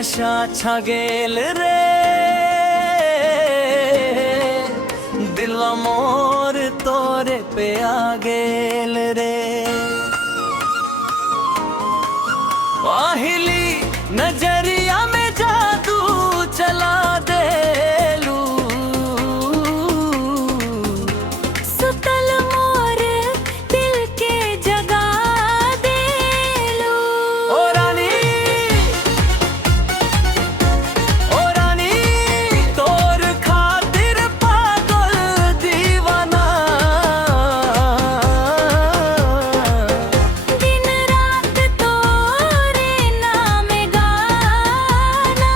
नशा छा गेल रे दिल मोर तोरे पे आ गेल रे। पहली नजरिया में जादू चला देलू सुतल मोर दिल के जगा देलू। ओ रानी तोर खातिर पागल दीवाना दिन रात तोरे नाम गाना।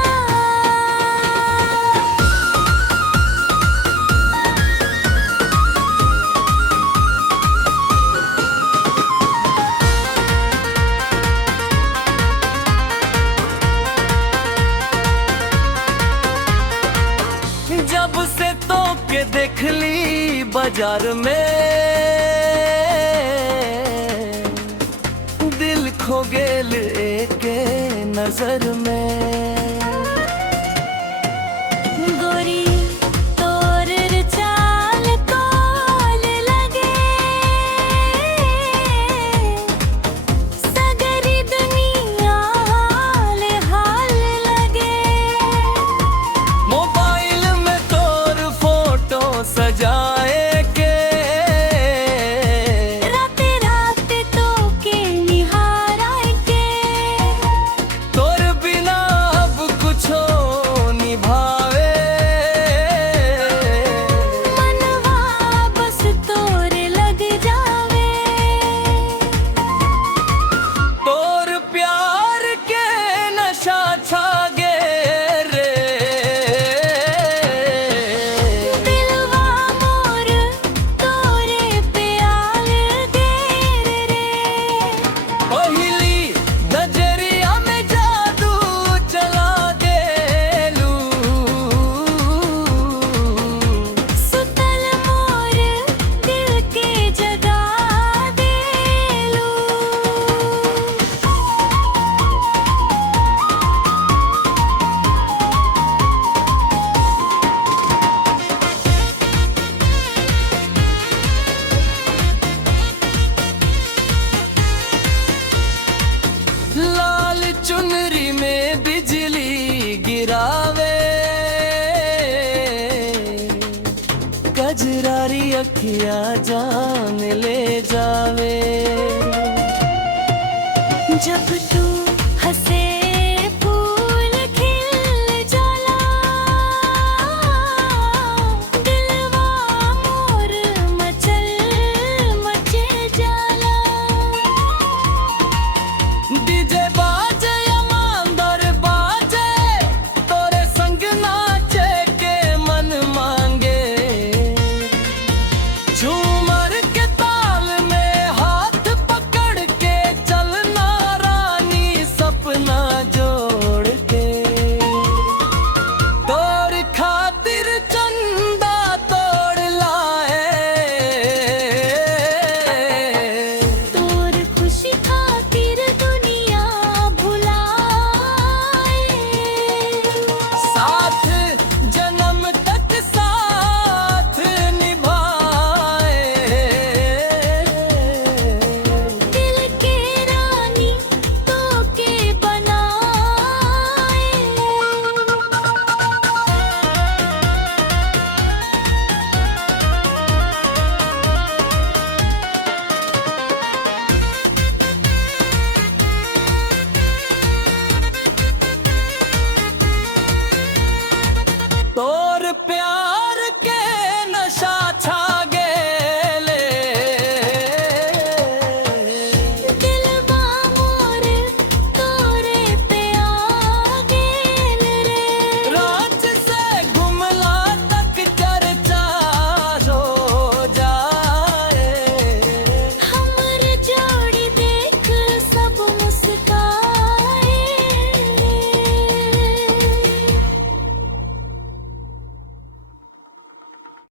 जब से तो के देखली बाजार में दिल खो गेल एक नजर में। गोरी तोर चाल काल लगे सगरी दुनिया हाल लगे। मोबाइल में तोर फोटो सजाए के रात रात तो के निहारा के तोर बिना अब कुछो निभावे। मनवा बस तोरे लग जावे। तोर प्यार के नशा छा गे रे दिलवा मोर तोरे पे आल गेर रे। पहली नजरिया में जादू चला देलू सुतल मोर दिल के जगा देलू। लाल चुनरी में बिजली गिरावे गजरारी अखियां जान ले जावे। जब तू हंसे